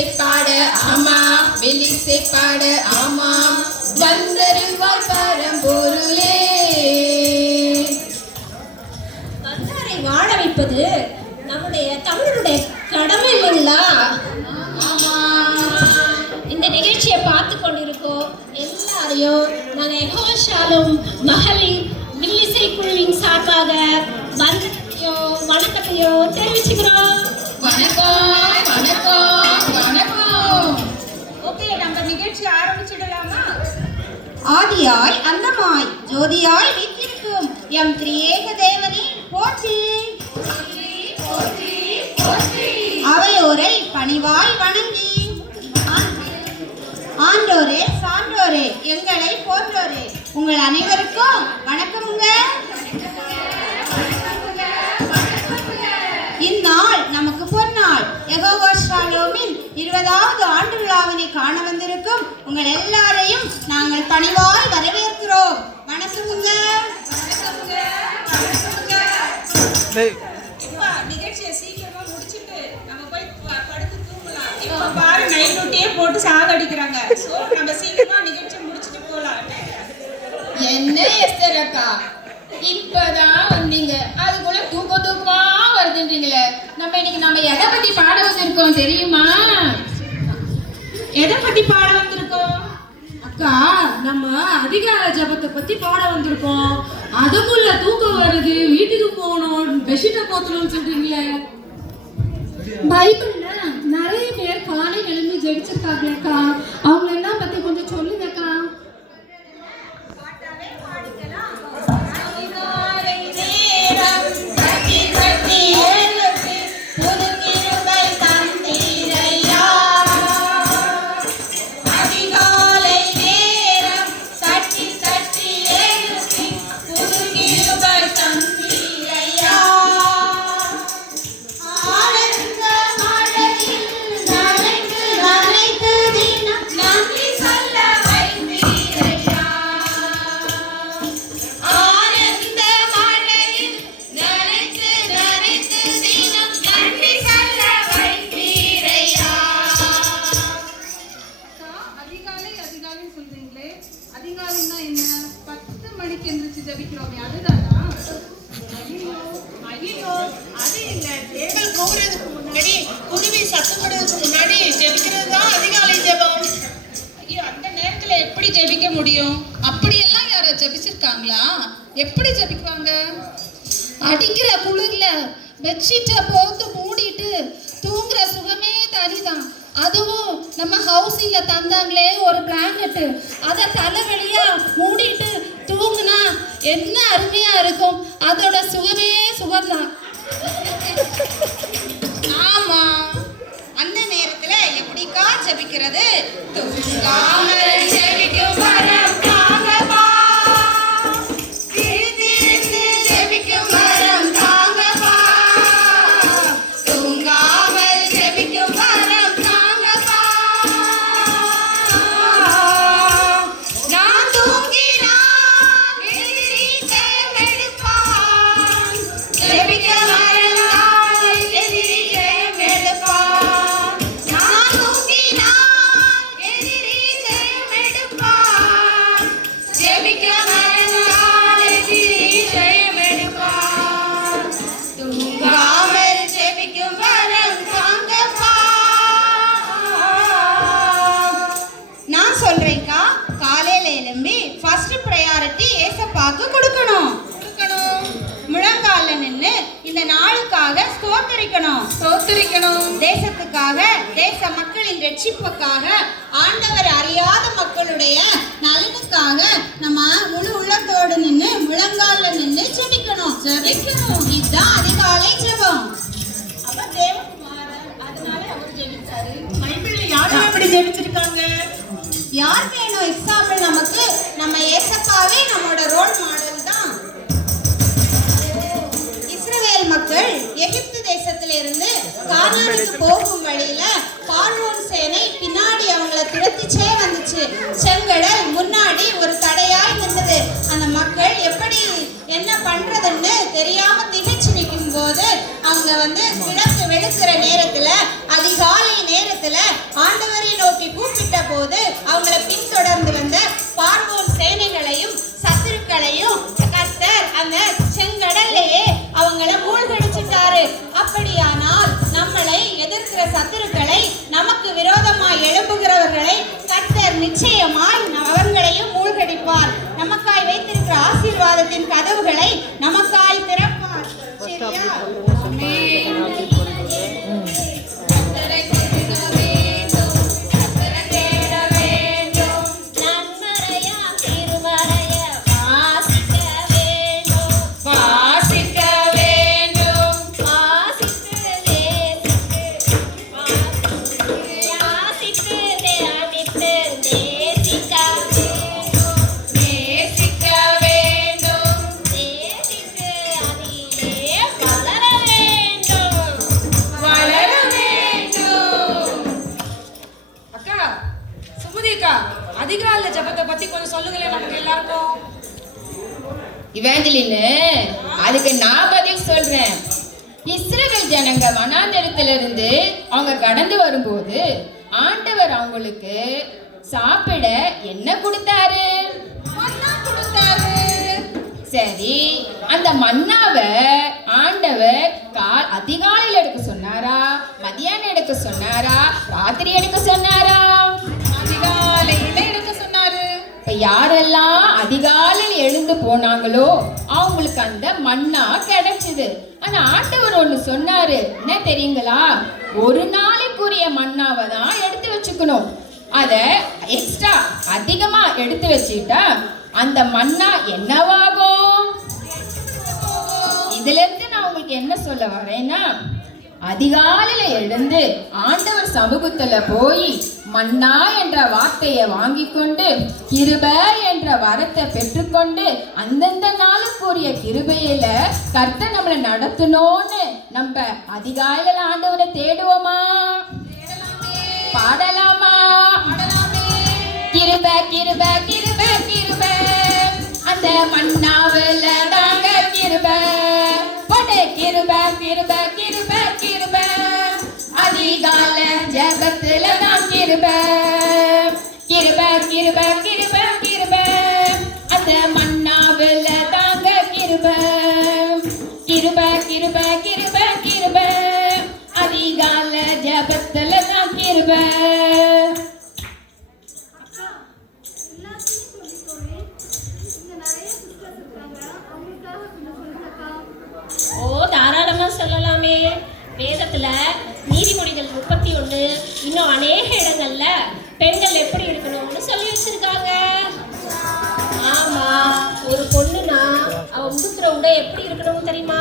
மெல்லிசை பாட ஆமாம், மெல்லிசை பாட ஆமாம், வந்தருள்வாய் பரம்பொருளே. வந்தாரை வாழ வைப்பது நம்முடைய தமிழருடைய கடமை இல்லைங்களா? இந்த நிகழ்ச்சியை பார்த்து கொண்டிருக்கோம் எல்லாரையும் நாங்கள் எகோஷாலும் மகளிர் மெல்லிசை குழுவின் சார்பாக வணக்கத்தையும் தெரிவிச்சுக்கிறோம். வணக்கம் வணக்கம் வணக்கம். ஓகே, நம்ம நிகழ்ச்சி ஆரம்பிச்சிடலாமா? ஆதியாய் அந்தமாய் ஜோதியாய் வீற்றிருக்கும் எம் திரியேக தேவனே போற்றி. அவையோரை பணிவாய் வணங்கி ஆண்டோரே சான்றோரே எங்களை போன்றோரே உங்கள் அனைவருக்கும் வணக்கமுங்க. இந்நாள் நமக்கு பொன்னாள். யெகோவா ஷாலோமின் 20வது ஆண்டு விழாவினை காண வந்திருக்கும் உங்கள் எல்லாரையும் நாங்கள் பணிவாய் வரவேற்கிறோம். வணக்கமுங்க. நிகழ்ச்சியை சீக்கிரமா முடிச்சிட்டு நம்ம போய் படுத்து தூங்கலாம். இப்ப பாரு நைட் டியூட்டியே போட்டு சாகடிக்கிறாங்க. சோ நம்ம சீக்கிரமா நிகழ்ச்சி முடிச்சிட்டு போலாம். என்ன எஸ்தர் அக்கா, இப்பதான் வந்தீங்க, அதுக்குள்ள தூக்கமா வருதுன்றீங்களே. நம்ம எதை பத்தி பாட வந்திருக்கோம் தெரியுமா? எதை பத்தி பாட வந்திருக்கோம் அக்கா? நம்ம அதிகார ஜபத்தை பத்தி பாட வந்திருக்கோம். அதுக்குள்ள தூக்கம் வருது, வீட்டுக்கு போகணும், பெட்ஷீட்டை போத்தணும்னு சொல்றீங்களே. பைபிள்ல நிறைய பேர் காலை எழுந்து ஜெபிச்சிருக்காங்கக்கா. அவங்க எல்லாம் பத்தி கொஞ்சம் சொல்லுங்கக்கா. அதிகாலைன்னா என்ன? 10 மணிக்கு எந்திரிச்சு ஜெபிக்கிறோமே அதுதானா? ஐயோ, அது இல்ல. தேவல் கூவுறதுக்கு முன்னாடி, குருவி சத்தமிடுறதுக்கு முன்னாடி ஜெபிக்கிறது தான் அதிகாலை ஜெபம். ஐயோ, அந்த நேரத்துல எப்படி ஜெபிக்க முடியும்? அப்படியெல்லாம் யாரோ ஜெபிச்சிருக்காங்களா? எப்படி ஜெபிக்குவாங்க? அடிக்கிற குளிர்ல பெட்ஷீட்டை போட்டு மூடிட்டு தூங்குற சுகமே தனிதான். அதுவும் நம்ம ஹவுசிங்ல தந்தாங்களே ஒரு பிளாங்கெட்டு, அதை தலைவலியா மூடிட்டு தூங்குனா என்ன அருமையா இருக்கும். அதோட சுகமே சுகம்தான். ஆமா, அந்த நேரத்துல எப்படிக்கா ஜெபிக்கிறது? தூங்காமல் ஜெபிக்கும் வரம் தாங்கப்பா, விழித்திருந்து ஜெபிக்கும் வரம் தாங்கப்பா, தூங்காமல் ஜெபிக்கும் வரம் தாங்கப்பா. நான் தூங்கினால் எதிரியை எடுப்பான், ஜெபிக்க மறந்தால் எதிரியை எடுப்பான். நான் தூங்கினால் எதிரியை எடுப்பான், ஜெபிக்க மறந்தால் எதிரியை எடுப்பான். தூங்காமல் ஜெபிக்கும் வரம் தாங்கப்பா. நான் சொல்றேன்க்கா, காலையில எழும்பி ஃபர்ஸ்ட் ப்ரையாரிட்டி ஏசப்பாக்கு கொடுக்கணும். முழங்கால நின்று இந்த நாளுக்காக ஸ்தோத்தரிக்கணும். தேசத்துக்காக, தேச மக்களின் ரட்சிப்புக்காக, ஆண்டவர் அறியாத மக்களுடைய நலனுக்காக நம்ம முழு உள்ளத்தோடு நின்று முழங்கால நின்று ஜெபிக்கணும். இதுதான் அதிகாலை ஜெபம். அவர் தேவகுமாரர், அதனால அவர் ஜெபிச்சாரு. பைபிள்ல யாரும் எப்படி ஜெபிச்சிருக்காங்க? யார் வேணும் எக்ஸாம்பிள் நமக்கு? நம்ம ஏசப்பாவே நம்மளோட ரோல் மாடல் தான். இஸ்ரவேல் மக்கள் எகிப்து தேசத்திலிருந்து கானானுக்கு போகும் வழியில பார்வோன் சேனை பின்னாடி அவங்கள துரத்திச்சே வந்துச்சு. செங்கடல் முன்னாடி ஒரு தடையாய் நின்றது. அந்த மக்கள் எப்படி என்ன பண்றதுன்னு தெரியாம திகைச்சு நிற்கும் போது அவங்க கிழக்கு வெளுக்கிற நேரத்துல, அதிகாலை நேரத்துல ஆண்டவரை நோக்கி கூப்பிட்ட போது அவங்கள பின்தொடர்ந்து வந்த பார்வோன் சேனைகளையும் சத்துருக்களையும் கர்த்தர் அந்த செங்கடல்லையே அவங்கள மூழ்கடிச்சிட்டாரு. அப்படியானால் நம்மளை எதிர்க்கிற சத்துருக்களை, நமக்கு விரோதமாய் எழும்புகிறவர்களை கர்த்தர் நிச்சயமாய் அவர்களையும் மூழ்கடிப்பார். நமக்காய் வைத்திருக்கிற ஆசீர்வாதத்தின் கதவுகளை நமக்காய் திறப்பார். சரியா? அதிகாலை ஜபத்தை பத்தி கொஞ்சம் சொல்லுங்களேன் நமக்கு எல்லாருக்கும். இவாஞ்சலின்னு அதுக்கு நான் பதில் சொல்றேன். இஸ்ரவேல் ஜனங்க வனாந்தரத்திலிருந்து அவங்க கடந்து வரும்போது ஆண்டவர் அவங்களுக்கு சாப்பிட என்ன கொடுத்தாரு? மன்னா கொடுத்தாரு. சரி, அந்த மன்னாவை ஆண்டவர் அதிகாலையில் எடுக்க சொன்னாரா, மதியானம் எடுக்க சொன்னாரா, ராத்திரி எடுக்க சொன்னாரா? அதிகாலையில எடுக்க சொன்னாரு. இப்ப யாரெல்லாம் அதிகாலையில் எழுந்து போனாங்களோ அவங்களுக்கு அந்த மன்னா கிடைச்சது. ஆனா ஆண்டவர் ஒண்ணு சொன்னாரு, என்ன தெரியுங்களா? ஒரு நாளைக்குரிய மன்னாவை தான் எடுத்து வச்சுக்கணும். அத எக்ஸ்ட்ரா அதிகமா எடுத்து வச்சுட்டா அந்த மன்னா என்னவாகும்? இதுல இருந்து நான் உங்களுக்கு என்ன சொல்ல வரேன்னா, அதிகாலையில எழுந்து ஆண்டவர் சமூகத்துல போய் மன்னா என்ற வார்த்தையை வாங்கி கொண்டு கிருபை என்ற வரத்தை பெற்றுக்கொண்டு அந்தந்த நாளுக்குரிய கிருபையில கர்த்தர் நம்மளை நடத்தணும்னு நம்ம அதிகாலையில ஆண்டவரை தேடுவோமா? பாடலாமா? கிருபை கிருபை கிருபை கிருபை அந்த மன்னாவுல தாங்க கிருபை போடு கிருபை கிருபை கிருபை கிருபை அதிகால ஜபத்துல தான் கிருபை கிருபை கிருபை கிருபை கிருபை அந்த மன்னாவுல தாங்க கிருபை கிருபை கிருபை கிருபை கிருபை அதிகால ஜபத்துல தான் கிருபை. ஓ, தாராளமா சொல்லலாமே. வேதத்துல நீதிமொழிகள் 31 இன்னும் அநேக இடங்கள்ல பெண்கள் எப்படி இருக்கணும்னு சொல்லி வச்சிருக்காங்க. ஆமா, ஒரு பொண்ணுனா அவ உடுக்கிற உடை எப்படி இருக்கணும் தெரியுமா?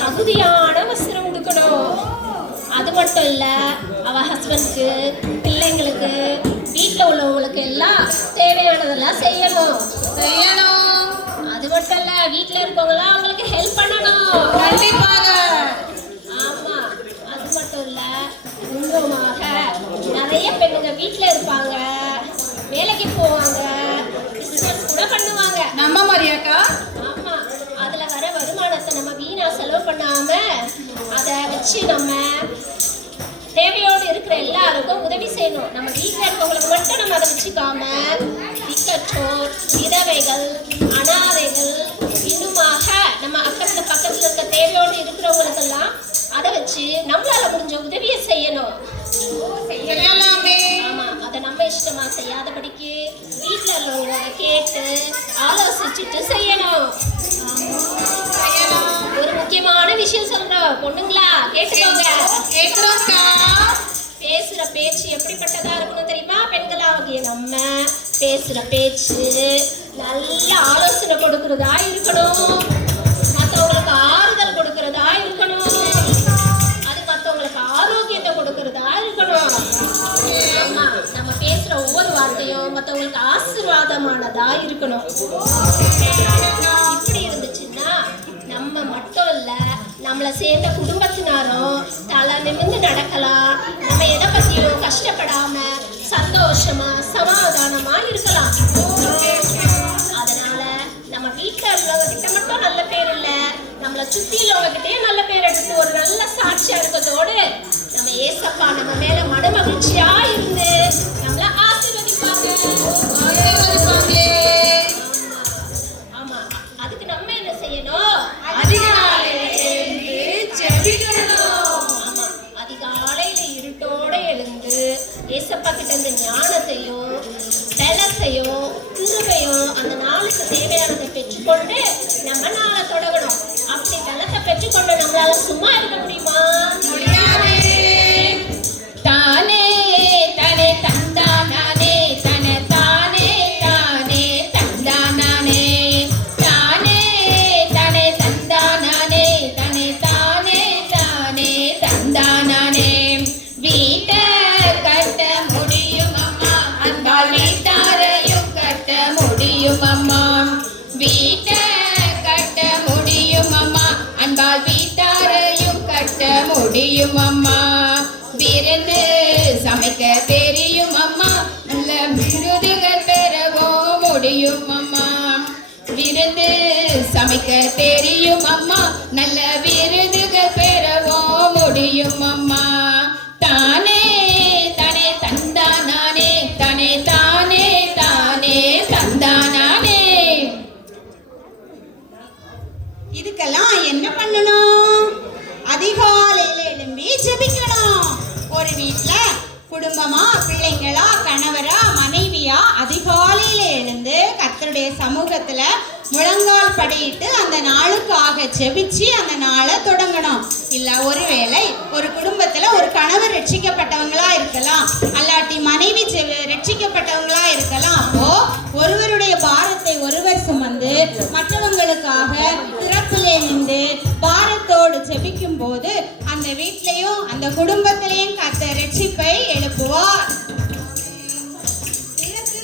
தகுதியான வஸ்திரம் உடுக்கணும். அது மட்டும் இல்ல, அவ ஹஸ்பண்ட்க்கு, பிள்ளைங்களுக்கு, வீட்டில் உள்ளவங்களுக்கு எல்லாம் தேவையானதெல்லாம் செய்யணும். அது மட்டும் இல்ல, வீட்டில் இருக்கவங்களாம் அவங்களுக்கு ஹெல்ப் பண்ணணும். கண்டிப்பாக. ஆமா, அது மட்டும் இல்ல, இன்னுமாக நிறைய பெண்ணுங்க வீட்டில் இருப்பாங்க, வேலைக்கு போவாங்க, பிசினஸ் கூட பண்ணுவாங்க. நம்ம மாதிரியாக்கா? ஆமா, அதுல வர வருமானத்தை நம்ம வீணா செலவு பண்ணாம அதை வச்சு நம்ம தேவையோடு இருக்கிற எல்லாருக்கும் உதவி செய்யணும். நம்ம வீட்டில் இருக்கவங்களுக்கு மட்டும் நம்ம அதை வச்சுக்காம திக்கற்றோர், விதவைகள், அனாதைகள், இன்னுமாக நம்ம பக்கத்துல இருக்க தேவையோடு இருக்கிறவங்களுக்கெல்லாம் அதை வச்சு நம்மளால முடிஞ்ச உதவியை செய்யணும். செய்யலாமே. ஆமா, அதை நம்ம இஷ்டமா செய்யாதபடிக்கு வீட்டில் உள்ளவங்க கேட்டு ஆலோசிச்சுட்டு செய்யணும். ஒரு முக்கியமான விஷயம் சொல்றோம், பொண்ணுங்களா கேட்டுக்கோங்க. கேக்குறோம்க்கா. பேசுற பேச்சு எப்படிப்பட்டதா இருக்கணும் தெரியுமா? பெண்களாகிய நம்ம பேசுற பேச்சு நல்ல ஆலோசனை கொடுக்கறதா இருக்கணும், மற்றவங்களுக்கு ஆறுதல் கொடுக்கறதா இருக்கணும், அது மற்றவங்களுக்கு ஆரோக்கியத்தை கொடுக்கறதா இருக்கணும். ஆமா, நம்ம பேசுற ஒவ்வொரு வார்த்தையும் மற்றவங்களுக்கு ஆசீர்வாதமானதா இருக்கணும். இப்படி இருந்துச்சுன்னா நம்ம மட்டும் இல்ல, நம்மளை சேர்ந்த குடும்பத்தினாரும் தலை நிமிர்ந்து நடக்கலாம். நம்ம எதை பத்தியும் கஷ்டப்படாம சந்தோஷமா சமாதானமா இருக்கலாம். அதனால நம்ம வீட்டில் உள்ளவங்க கிட்ட மட்டும் நல்ல பேர் இல்ல, நம்மளை சுத்தி உள்ளவங்க கிட்டே நல்ல பேர் எடுத்து ஒரு நல்ல சாட்சியா இருக்கிறதோடு நம்ம ஏசப்பா நம்ம மேல மனமகிழ்ச்சியா இருந்து நம்மள ஆசீர்வதிப்பாங்க. ஆமா, அதுக்கு நம்ம என்ன செய்யணும்? அதிகாலையில எழுந்து ஜெபிக்கணும். ஆமா, அதிகாலையில இருட்டோட எழுந்து ஏசப்பா கிட்ட இந்த ஞானத்தையும் பலத்தையும் கிருபையும் அந்த நாளுக்கு தேவையானதை பெற்றுக்கொண்டு நம்ம நாளை தொடங்கணும். அப்படி பலத்தை பெற்றுக்கொண்டு நம்மளால சும்மா இருக்க முடியுமா? முடியாது. தானே தனே தந்தானே தன தானே தானே தந்தானே தானே தனே தந்தானே தனே தானே தானே தந்தானே வீட்டை கட்ட முடியும் அம்மா அன்பா வீட்டாரையும் கட்ட முடியும் அம்மா வீட்டை கட்ட முடியும் அம்மா அன்பால் வீட்டாரையும் கட்ட முடியும் அம்மா விருந்து சமைக்க தெரியும் அம்மா நல்ல விருதுகள் பெறவும் முடியும் அம்மா விருந்து சமைக்க தெரியும் அம்மா நல்ல விருதுகள் பெறவும் முடியும் அம்மா தானே தனே தந்தானே தனே தானே தானே தந்தானே. இதுக்கெல்லாம் என்ன பண்ணணும்? அதிகாலையில எழும்பி ஜெபிக்கணும். ஒரு வீட்ல குடும்பமா, பிள்ளைங்களா, கணவரா, மனைவியா அதிகாலையில எழுந்து கர்த்தருடைய சமூகத்துல முழங்கால் படியிட்டு அந்த நாளுக்காக ஜெபிச்சு அந்த நாளை தொடங்கணும். இல்ல ஒருவேளை ஒரு குடும்பத்துல ஒரு கணவர் ரட்சிக்கப்பட்டவங்களா இருக்கலாம், அல்லாட்டி மனைவி ரட்சிக்கப்பட்டவங்களா இருக்கலாம். அப்போ ஒருவருடைய பாரத்தை ஒருவர் சுமந்து மற்றவங்களுக்காக திறப்பிலே நின்று பாரத்தோடு ஜெபிக்கும் போது அந்த வீட்லயும் அந்த குடும்பத்திலையும் கர்த்தர் ரட்சிப்பை எழுப்புவார். விளக்கு